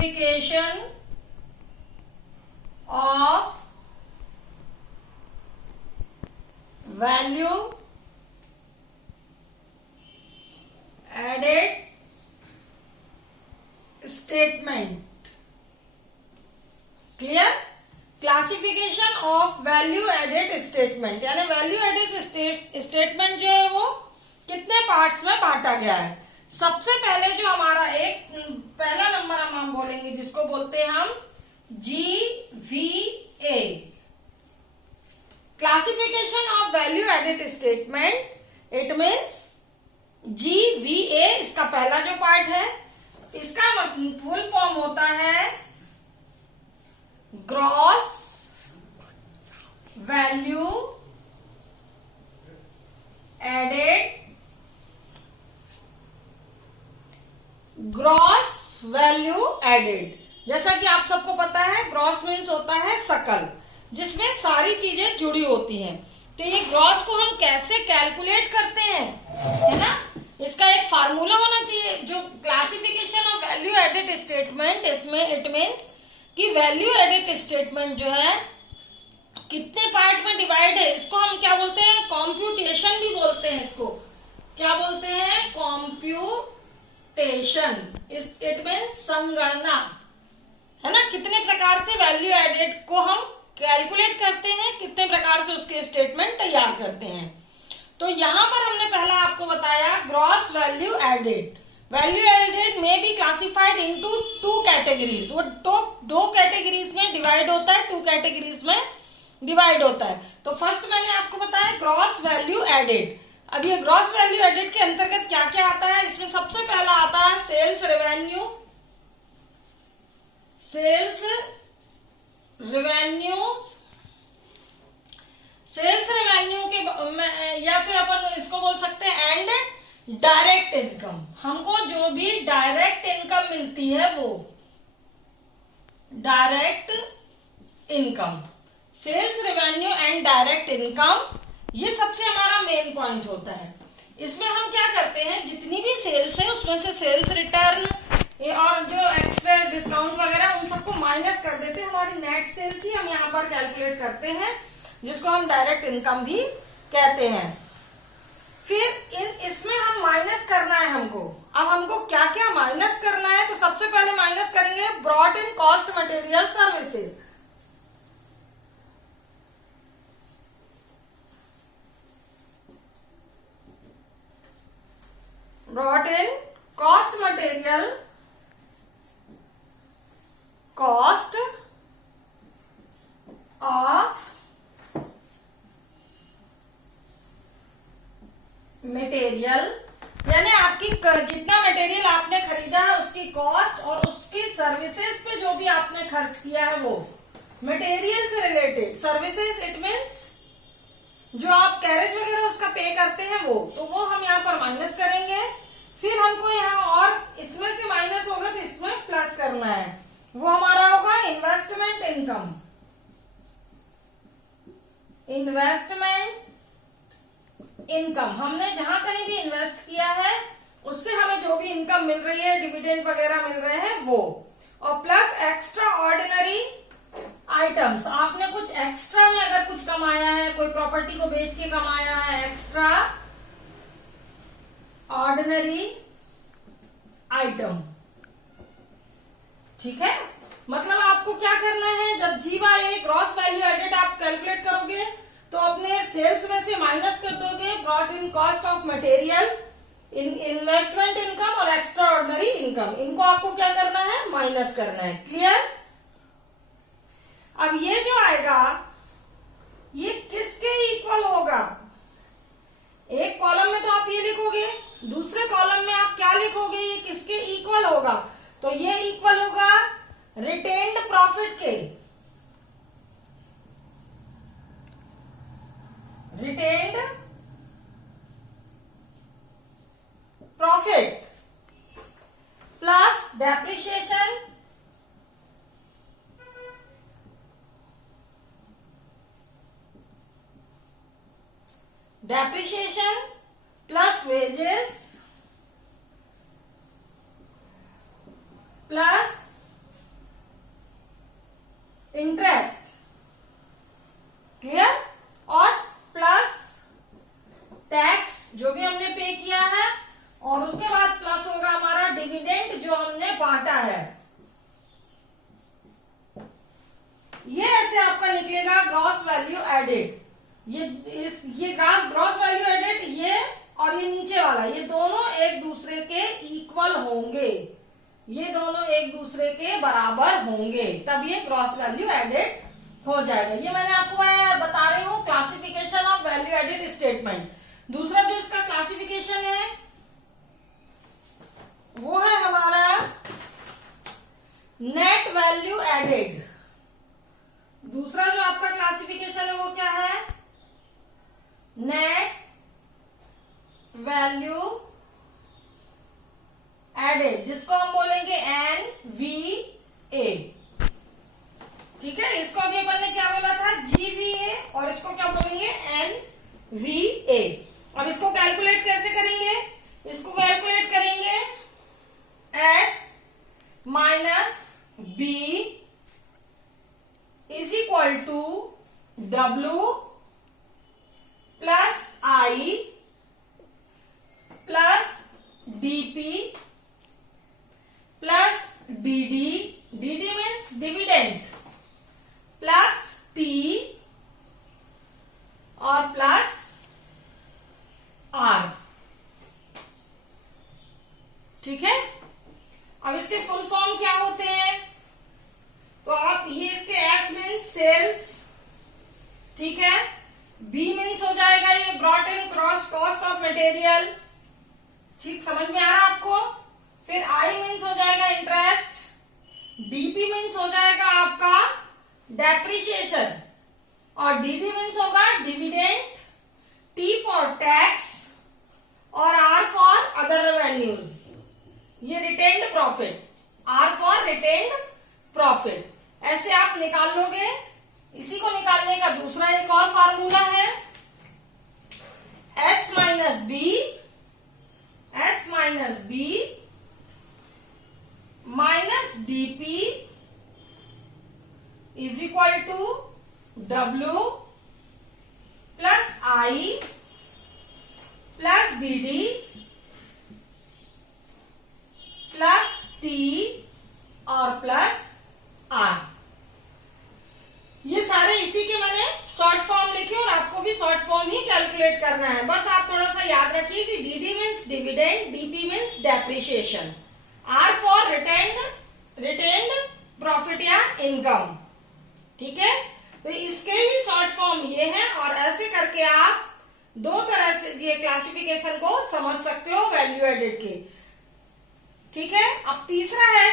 classification of value added statement. Clear? Classification of value added statement, यानी value added statement जो है वो कितने पार्ट्स में बांटा गया है। सबसे पहले जो हमारा एक पहला नंबर हम बोलेंगे जिसको बोलते हैं हम GVA, classification of value added statement. It means GVA इसका पहला जो पार्ट है, इसका फुल फॉर्म होता है gross value added, gross value added. जैसा कि आप सबको पता है ग्रॉस मीन्स होता है सकल, जिसमें सारी चीजें जुड़ी होती हैं। तो ये ग्रॉस को हम कैसे कैलकुलेट करते हैं, है ना, इसका एक फार्मूला होना चाहिए। जो classification of value added statement, इसमें इट मीन्स कि वैल्यू एडेड स्टेटमेंट जो है कितने पार्ट में डिवाइड है, इसको हम क्या बोलते हैं, कॉम्प्यूटेशन भी बोलते हैं। इसको क्या बोलते हैं, कॉम्प्यूटेशन। इट मीन्स संगणना, है ना। कितने प्रकार से वैल्यू एडेड को हम कैलकुलेट करते हैं, कितने प्रकार से उसके स्टेटमेंट तैयार करते हैं। तो यहां पर हमने पहला आपको बताया gross value added. Value added में be classified into two categories. वो दो कैटेगरीज में डिवाइड होता है, टू कैटेगरीज में डिवाइड होता है। तो फर्स्ट मैंने आपको बताया ग्रॉस वैल्यू एडेड। अब ये ग्रॉस वैल्यू एडेड के अंतर्गत क्या क्या आता है, इसमें सबसे पहला आता है सेल्स रेवेन्यू। सेल्स रेवेन्यू के या फिर अपन इसको बोल सकते हैं एंड डायरेक्ट इनकम। हमको जो भी डायरेक्ट इनकम मिलती है वो direct income, sales revenue and direct income, ये सबसे हमारा मेन पॉइंट होता है। इसमें हम क्या करते हैं, जितनी भी सेल्स है उसमें से सेल्स रिटर्न और जो एक्स्ट्रा डिस्काउंट वगैरह उन सबको माइनस कर देते हैं। हमारी नेट सेल्स ही हम यहाँ पर कैलकुलेट करते हैं, जिसको हम डायरेक्ट इनकम भी कहते हैं। फिर इसमें हम माइनस करना है हमको। अब हमको क्या क्या माइनस करना है, तो सबसे पहले माइनस करेंगे brought in cost material services. Brought in cost material, cost of material, यानी आपकी जितना मटेरियल आपने खरीदा है उसकी कॉस्ट और उसकी सर्विसेज पे जो भी आपने खर्च किया है वो मटेरियल से रिलेटेड। सर्विसेज इट मीन्स जो आप कैरेज वगैरह उसका पे करते हैं वो, तो वो हम यहाँ पर माइनस करेंगे। फिर हमको यहाँ और इसमें से माइनस होगा तो इसमें प्लस करना है, वो हमारा होगा इन्वेस्टमेंट इनकम। इन्वेस्टमेंट इनकम, हमने जहां कहीं भी इन्वेस्ट किया है उससे हमें जो भी इनकम मिल रही है, डिविडेंड वगैरह मिल रहे हैं वो, और प्लस एक्स्ट्रा ऑर्डिनरी आइटम्स। आपने कुछ एक्स्ट्रा में अगर कुछ कमाया है, कोई प्रॉपर्टी को बेच के कमाया है, एक्स्ट्रा ऑर्डिनरी आइटम, ठीक है। मतलब आपको क्या करना है, जब GVA ग्रॉस वैल्यू एडेड आप कैलकुलेट करोगे तो अपने सेल्स में से माइनस कर दोगे brought in cost of material, investment income और एक्स्ट्रा ऑर्डिनरी इनकम। इनको आपको क्या करना है, माइनस करना है। क्लियर? अब ये जो आएगा ये किसके इक्वल होगा, एक कॉलम में तो आप ये लिखोगे, दूसरे कॉलम में आप क्या लिखोगे, ये किसके इक्वल होगा, तो ये इक्वल होगा रिटेन्ड प्रॉफिट के। Retained profit plus depreciation plus wages plus interest, clear, और प्लस टैक्स जो भी हमने पे किया है, और उसके बाद प्लस होगा हमारा डिविडेंड जो हमने बांटा है। ये ऐसे आपका निकलेगा ग्रॉस वैल्यू एडेड। ये ग्रॉस वैल्यू एडेड, ये और ये नीचे वाला, ये दोनों एक दूसरे के इक्वल होंगे, ये दोनों एक दूसरे के बराबर होंगे, तब ये ग्रॉस वैल्यू एडेड हो जाएगा। ये मैंने आपको बता रही हूं classification of value added statement. दूसरा जो इसका क्लासिफिकेशन है वो है हमारा नेट वैल्यू एडेड। दूसरा जो आपका क्लासिफिकेशन है वो क्या है, नेट वैल्यू एडेड, जिसको हम बोलेंगे NVA। ठीक है, इसको अभी अपन ने क्या बोला था, GVA, और इसको क्या बोलेंगे, NVA। अब इसको कैलकुलेट कैसे करेंगे, इसको कैलकुलेट करेंगे S minus B is equal to W plus I plus DP plus DD, DD means dividend, plus T और प्लस R। ठीक है, अब इसके फुल फॉर्म क्या होते हैं, तो आप ये इसके S मीन्स सेल्स, ठीक है, B मीन्स हो जाएगा ये brought in cross cost of material, ठीक, समझ में आ रहा आपको। फिर I मीन्स हो जाएगा इंटरेस्ट, DP मीन्स हो जाएगा आपका डेप्रिसिएशन, और DD मीन्स होगा डिविडेंड, T फॉर टैक्स और R फॉर अदर रेवेन्यूज, ये retained profit, R for retained profit. ऐसे आप निकाल लोगे। इसी को निकालने का दूसरा एक और फार्मूला है, S minus B minus DP is equal to W plus I plus DD plus T और प्लस R। ये सारे इसी के मैंने शॉर्ट फॉर्म लिखे, और आपको भी शॉर्ट फॉर्म ही कैलकुलेट करना है। बस आप थोड़ा सा याद रखिए कि DD means dividend, DP means depreciation, R for retained profit या इनकम। ठीक है, तो इसके ही शॉर्ट फॉर्म ये है, और ऐसे करके आप दो तरह से ये क्लासिफिकेशन को समझ सकते हो वैल्यू एडेड के। ठीक है, अब तीसरा है